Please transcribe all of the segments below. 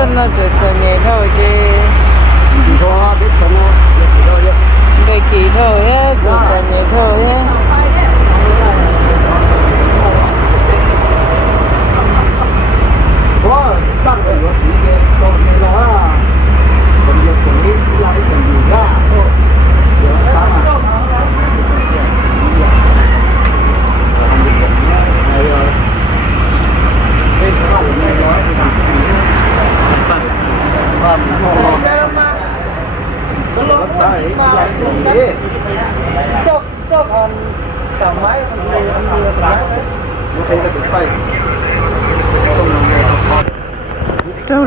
chân nó trở trở nhẹ thôi chứ chỉ có biết chân dạ. nó để kỳ thôi ấy trở trở nhẹ thôi ấy có tăng cái gì đó thì nó là mình được cũng biết là cái gì đó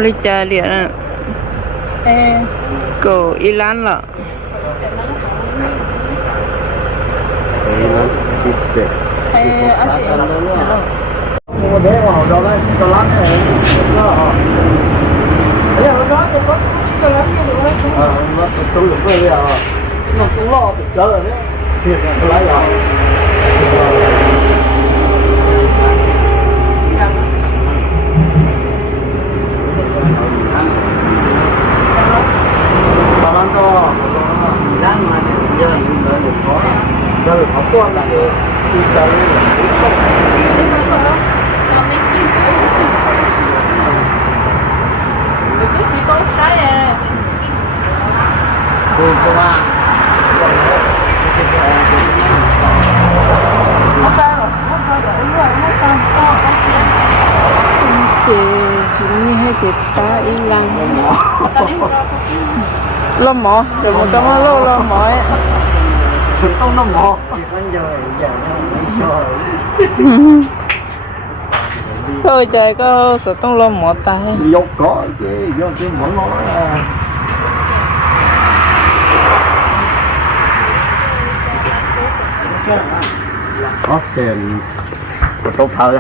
lấy trà liền à cổ Iran là Hãy subscribe cho kênh Ghiền Mì Gõ Để không bỏ lỡ những video hấp dẫn mỏ được một trăm lô lô mỏ ấy không nó mỏ thôi trời có sợ tông lô mỏ tay dốt có chứ do chứ vẫn nói có xem có tốt hơn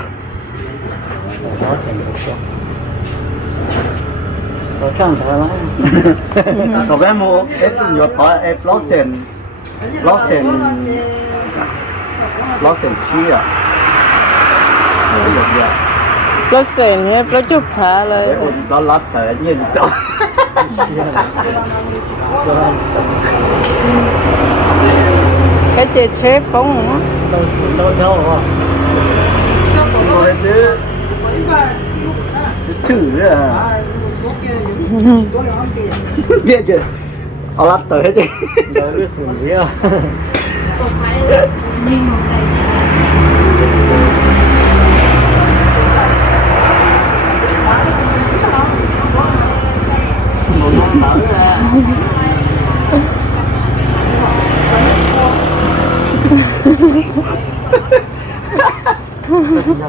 đó เรช่างเถอแล้วแต่แม่โมเอ็ดอยูพอเอ็ดล้อเซนล้อเซนล้อเซนเชี้อ่ะล้อเซนเนี่ยล้อจุดพาเลยล้อรัดแต่ยืนจ่อเขเจ็ะเช็คของล้อเจ้าอ่ะถือเนีย Wiedziesz, o lat to jedzie. Dobry syn, ja.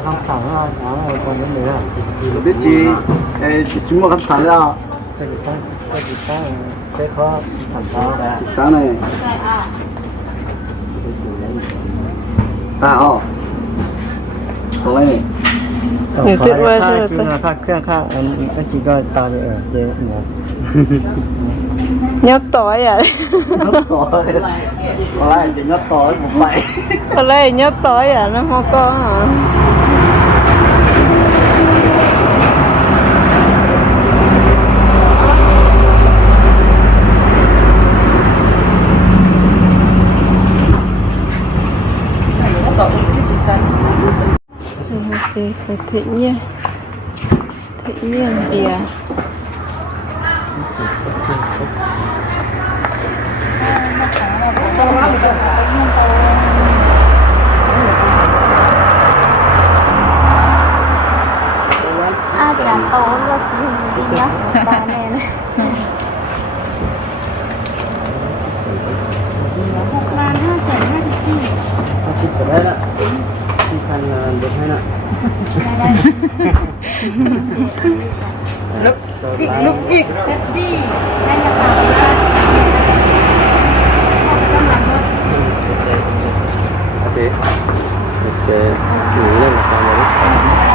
감사합니다. 다음에 보면 돼요. 그렇지. 에, 감사합니다. ตั i gì tăng cái gì tăng cái khó thành sao ra sáng này à ô có lấy này เน่ยคิดว่าจะค่าค่าเครื่องค่าอันอันจีก็ตาเออเจ๊หมอยกต่อยอ่ะยกต่อยอะไรจะยกต่อยผมไปอะไรยกต่อยอ่ะนะมอก็ฮะ đây là thị nhiên thị nhiên bìa à chả tổ nó chỉ đi nhá ba mẹ này หกล้านห้าแสนห้าสิบสี่คิดแต่ได้ละที่พันเด็กให้น่ะลุกอีกลุกอีกแท็กซี่ได้ยังไงระโอเคโอเคเล่นละคเลย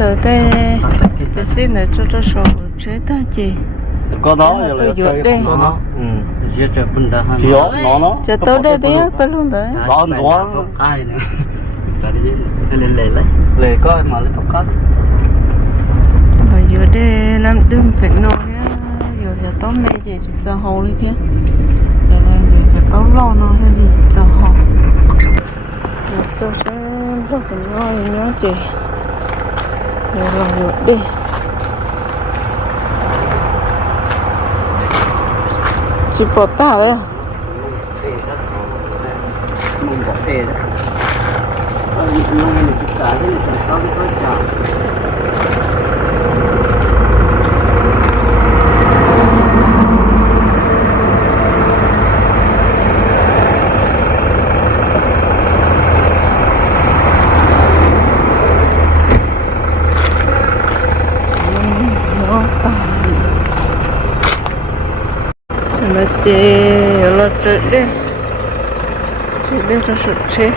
trở về để xin để cho cho sổ chế ta chị có đó rồi là tôi đây có nó ừ chỉ trở bên đó chỉ nó nó nó chỉ tôi đây đi bên luôn đấy đó anh đó ai nữa sao đi lên lên lấy lề coi mà lấy tóc cắt và giờ đây làm đừng phải nó nhá giờ giờ tóm mẹ gì chỉ giờ hầu đi kia giờ này giờ phải tóm lo nó hay gì cho hầu giờ sau sẽ đâu phải lo gì nữa chị เดี๋ยวลองดูดิคิดปวดเปล่าเอ้ยมึงบอกเตะนะมึงไม่ได้ศึกษาที่ไหนเขาไม่เข้าใ Di, lot din. Sige, susutsi.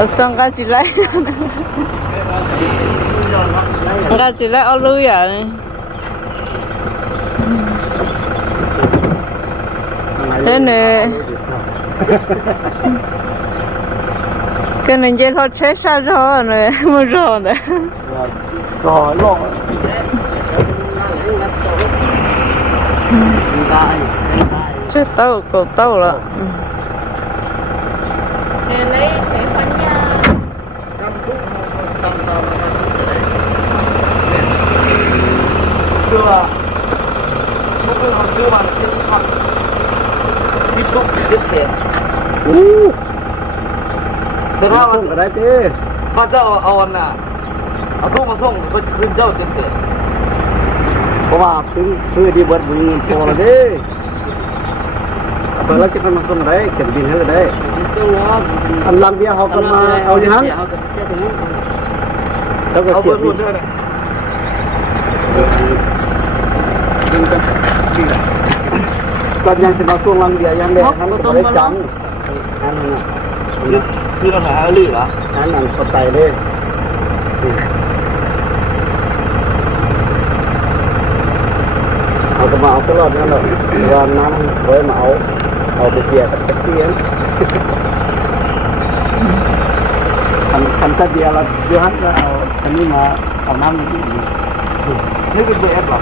어떤가지 라이 가지 라이 얼루야 네네 그는 이제 더 최사죠 네 무서워 네 rồi lộ chết tao cổ tao là ừ. เรือลูกเรือเขาซื้อมาเจ็ดสิบพันสิบลูกเจ็ดแสนอู้แต่ว่ามันอะไรเต้ข้าเจ้าเอาอันน่ะเอาทุ่มาส่งก็คืนเจ้าเจ็ดแสนเพราะว่าซื้อซื้อดีเบิร์ดบุญพอละเด้เราจะกันมาสทำไเกันดีเร่าไรอันลังเบียเขากันมาเอาอย่างนั้นแล้วก็เก็บตอนยังจะมาส่วงลังเดียยังแดงนั้นก็ได้จังนั่นน่ะชื่อเราหาลี่เหรอนั่นนั่นกดใจเลยเอาก็มาเอาตลอดนั่นแหละรอน้ำไว้มาเอาเอาไปเกียกัตะเกียงทำทำตะเดียงเราย้อนแล้วเอาอันนี้มาเอาน้ำนี่นี่เป็นเบอเอฟหรอ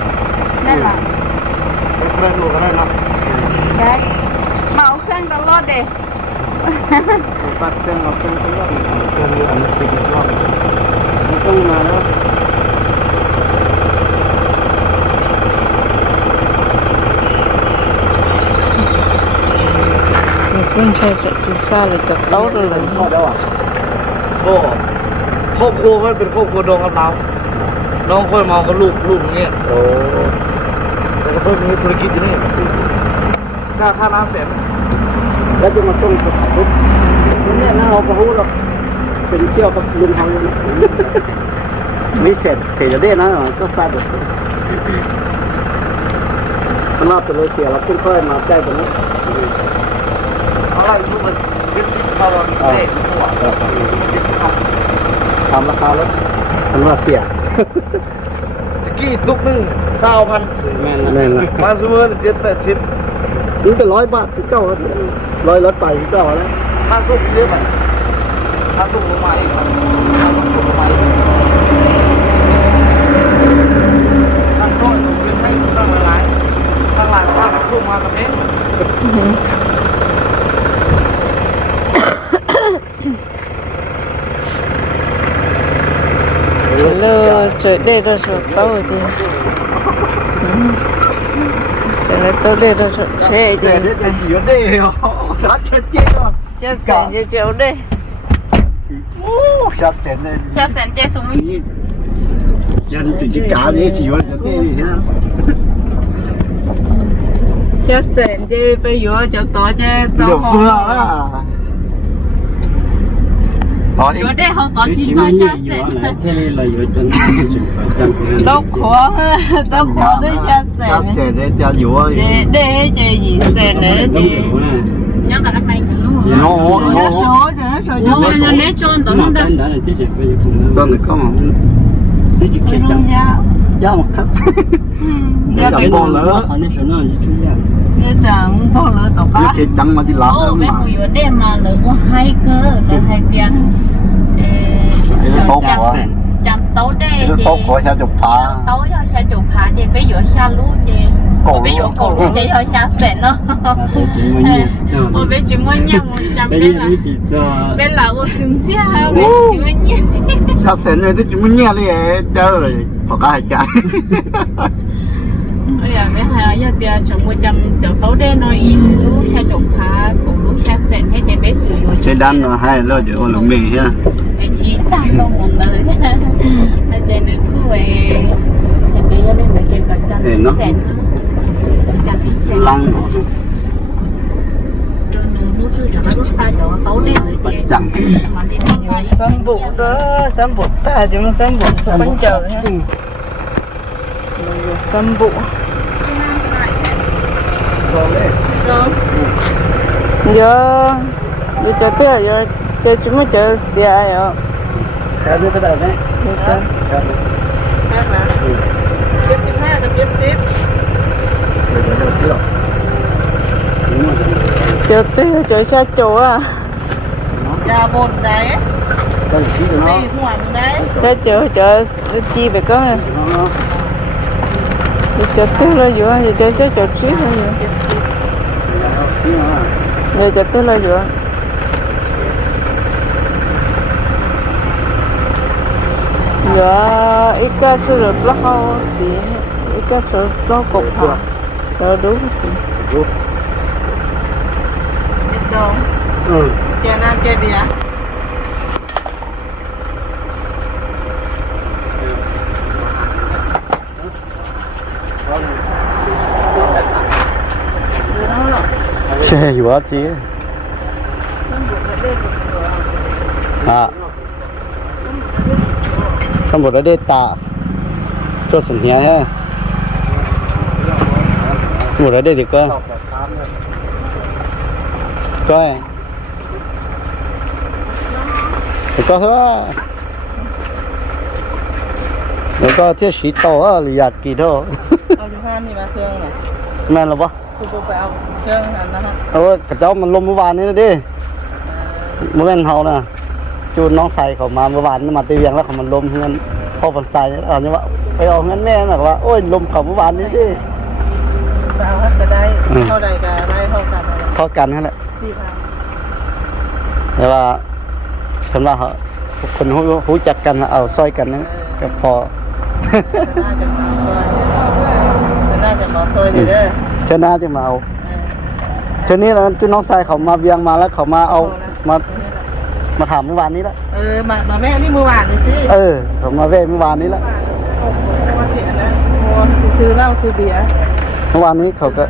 นั่นแหละเอฟเฟรนด์ก็ได้นะใช่เมาเครื่องตลอดเด็กตัดเครื่องออาเครื่องตลอดเครื่องอันนี้ติดตลอดมันต้องมาแล้ววิ่งใช้เก็บซีซ่าเลยเกืโต๊ะเลยพ่อแล้วอ่ะพ่อครอบครัวก็เป็นครอบครัวดองกันเราน้องค่อยมองกับลูกลูกเงี้ยโอ้แต่ก็เพิ่มมีธุรกิจอยู่นี่ค่าค่าน้ำเสร็จแล้วจะมาต้งกับรถเนี่ยน่าเรากระหู้หรอกเป็นเที่ยวกับลุงทางไม่เสร็จเสร็จะได้นะก็สาดมันมาบตัวเลยเสียแล้วค่อยมาใกล้ตรงนี้อะไรทุกมันยึดสิทาเราได้หัวยท่าทำราคาแล้วมันว่าเสียตะกี้ตุกหนึ่งสาวพันแม่นละมาซูเอเจ็ดแปดสิบถึงแต่ร้อยบาทที่เจ้าร้อยรถไปที่เจ้าแล้วม่าสุกเยอะไปม่าสุกลงมาอีกมาสุกลงมาอีก trời đê ra sợ tàu thì trời lấy tàu đê ra sợ xe chứ chỉ có đê đã chết chết rồi chết sẹn chứ chịu đê chết sẹn này chết sẹn chết xuống đi dân chỉ chỉ cá đấy chỉ có chết đê nhá chết sẹn chứ bây giờ cháu tỏ chứ cháu không có đi chỉ mới nhiều là thế là vừa đâu khó đâu khó đấy cha sẻ sẻ đấy cha vừa để để chơi gì sẻ đấy chị nhớ là cái năm nay nó nó nó số nữa rồi nó nó lấy chôn tao không đâu chôn được không không ยากครับเรยกบอลเลยอนนี้ฉันน่าจะช่อยากจังพ่อเลยต่อไปยรกจังมาที่ลังโอ้ไม่คุยว่าเด้มาเลยว่าให้เกอร์ลลยให้เปียนเออจังจโต๊ะได้จัโต๊ะขอชาจุกพาจโต๊ะชาจุกพาเดี๋ไปอยู่ชาลูเดี我俾咗個自己去殺成咯。我俾住蚊嘢，我就俾啦。俾啦，我唔知係俾住蚊嘢。殺成你都住蚊嘢咧，走嚟仆街係㗎。哎呀，咩係啊？一邊全部浸就到底內因路車做下，公路車成喺這邊水。車單咯，係攞住我龍命先。你知單咯。三步的，三步大军，三步是很久的。三步。giờ đi đó tới giờ ta chúng mới chơi xe rồi xe đi tới đâu đấy xe giờ mà ừ. biết xếp hai là biết xếp chơi tới chơi xa chỗ à nhà một đấy đó chợ chợ chi về có Thì chợ tư là vừa thì chợ sẽ chợ trí là vừa Để chợ tư là vừa Dạ, ít ca sư rồi block không thì ít ca sư block cục hả? Dạ, dạ đúng chị. Đúng. Dạ. Biết đâu? Ừ. Chè nam chè bia. วจีฮะขมวดได้ตาจดสุงเฮ้ขมวดได้ดีกว่าใช่ก็เหรอแล้วก็เที่ยวชีโตอ่ะหรืออยากกี่โต่าเอาดูห้านี่มาเครื่องเนี่ยแม่หรอปะคุณไปเอาเื่องันนะฮะเออกระเจ้ามันลมเมื่อวานนี้นะดิเมื่อวันเฮานะจูนน้องใส่เขามาเมื่อวานมาตีเวียงแล้วเขามันลมเงินพ่อฝนใส่เอาเนี่ยว่าไปเอาเงินแม่แบบว่าโอ้ยลมเขาเมื่อวานนี้ดิเราจะได้เท่าใดก็ได้เท่ากันเท่ากันนั่นแหละแต่ว่าคนว่าเขาคนหูจักกันเอาซอยกันนนก็พอจะน่าจะมาซอยจะน่าจะมาเอยเด้อจะน่าจะมาเอาทีนี้แล้วที่น้องชายเขามาเวียงมาแล้ว เขามาเอามามาถามเมื่อวานนี้ละเออมามาแม่นี่เมื่อวานนี้สิเออเขามาแว่เมื่อวานนี้ละโอ้โหมาเสียนะมอซื้อเหล้าซื้อเบียร์เมื่อวานนี้เขาก็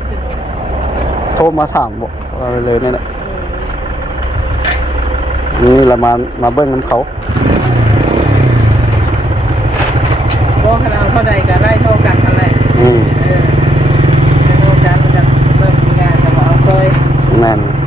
โทรมาถามบอกอะไรเลยนี่แหละนี่เรามามาเบิ้งน้ำเขาบอาขนาดเท่าใดก็ได้เท่ากันเท่าไรอืม Amen.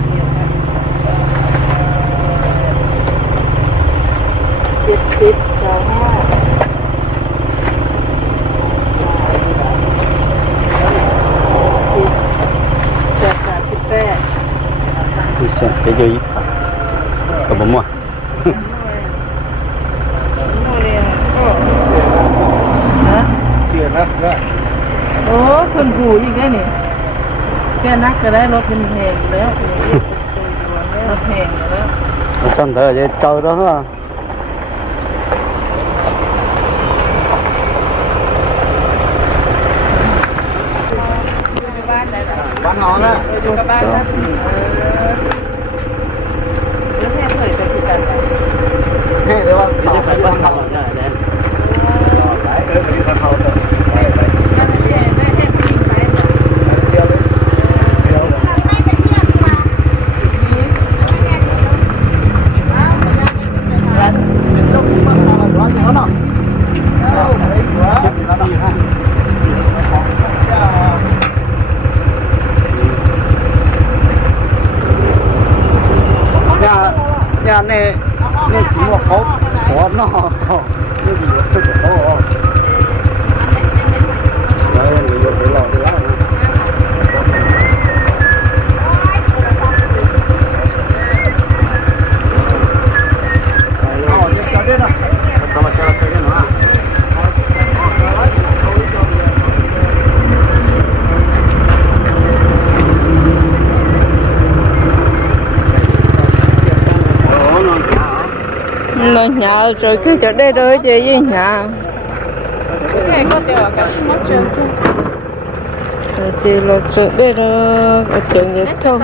ยนักก็ได้รถเป็นแพงแล้วรถแพงแล้วสั่นเถอจะเจ้าแล้วเนาะบ้านนองนะอยู่กับบ้านนะแล้วแม่เคยไปที่กันแม่เดี๋ยวว่าจะไปบ้านเขาได้แน่ไปเออไปบ้านเขาเถอ nhà rồi cứ chỗ đây đôi chị với nhà chị lột chỗ đây đó ở trường nhật thông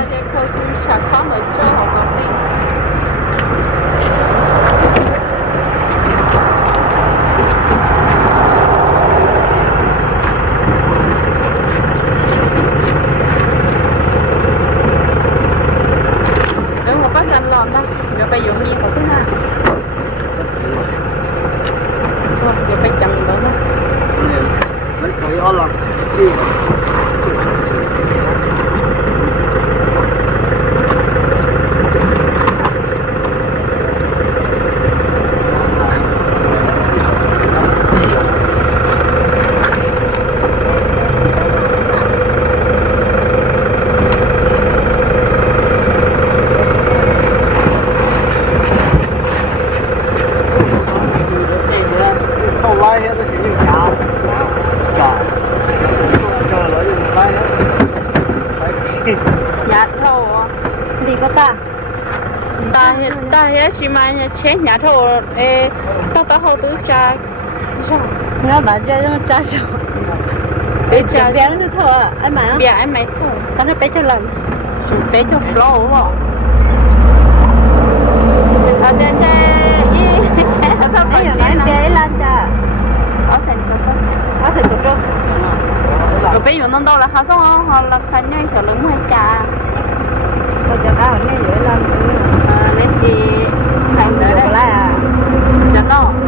Thank you. 后都扎上。你要把这种扎上。别扎。别人头俺买。别俺买头。但是别就冷，就别就老了。他现在一千还不不有人别了的。二十多周。二十多周。我被运动到了，好爽啊！好了，看见小龙会加。我就把我那有了，嗯，那是看得来啊，真的。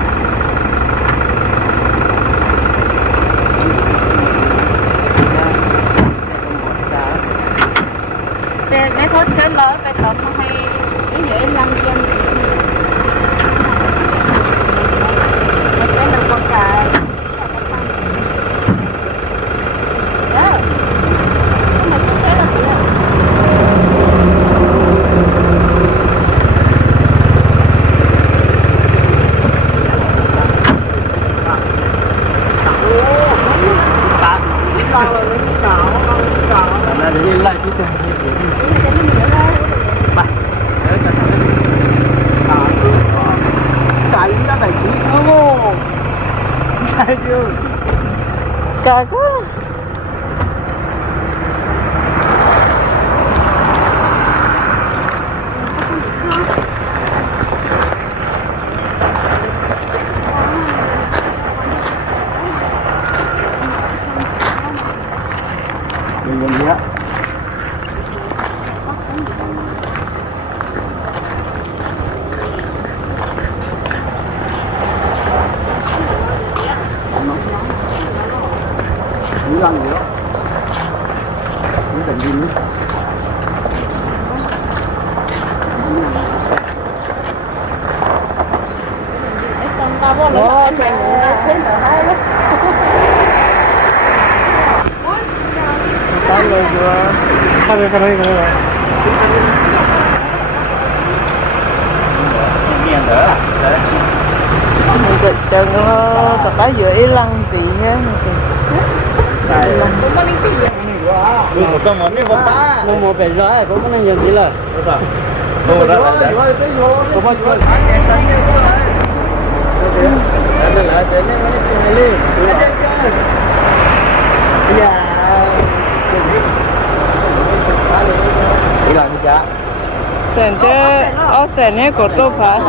hết sẽ lỡ phải tập hay cái dễ lăn chân cái đấy cái đấy mình chụp chân nó tập bá giữa ý lăng gì nhá Hãy subscribe cho kênh Ghiền Mì Gõ Để không bỏ lỡ những video hấp dẫn đồ đó là đấy cũng bao nhiêu tháng cái tăng cái đó đấy cái này là cái này mới cái này lên dạ 几耐先得？成隻我成一個都怕。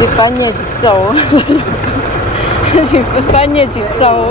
你半夜去走，你半夜去走。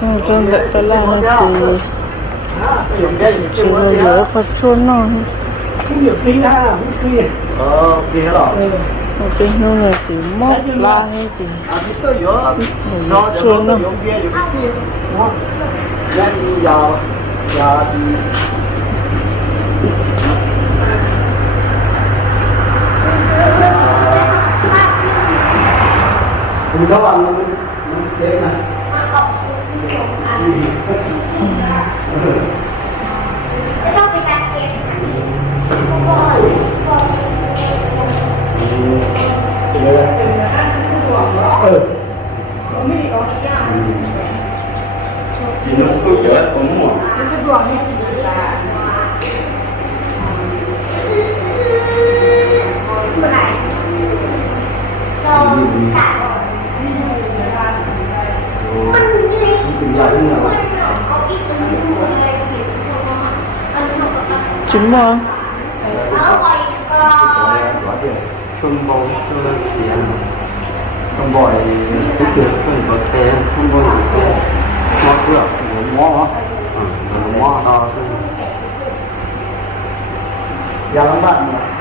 chung chung đợi đó là nó từ chỉ là lỡ phát chôn nó cái kia đó một cái nó là chỉ móc la hay chỉ nó chôn nó Thì các bạn Thank you. กินบ่ชมบงชมเสียงชมบ่อยทุกเดือนเพิ่นบ่เตนชมบ่อยก็มอเพื่อหหม้อหม้อต่อขึ้นยาลำบากนะ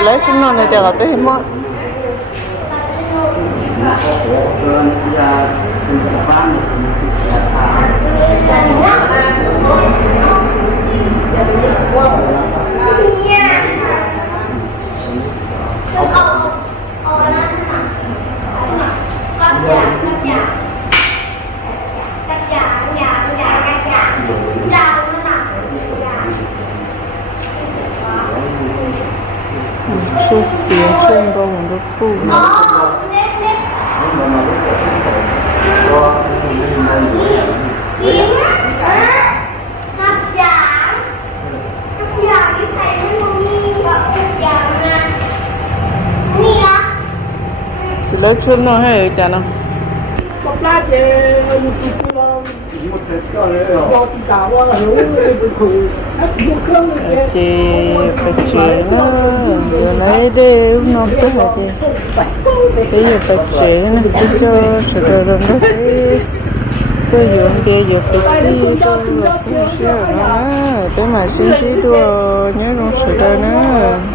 Niillä että sun ole ne telat, ei 斜正的我们的步呢？lấy chút nó hay chả nào? Một lát thì chị phải chuyển nó rồi lấy đi uống nó tới là chị bây giờ phải chuyển nó cứ cho sự đồ đồ nó cái cái dụng kia dụng cái gì cho là cũng xíu nó tới mà xin xí đua nhớ luôn sự đồ nó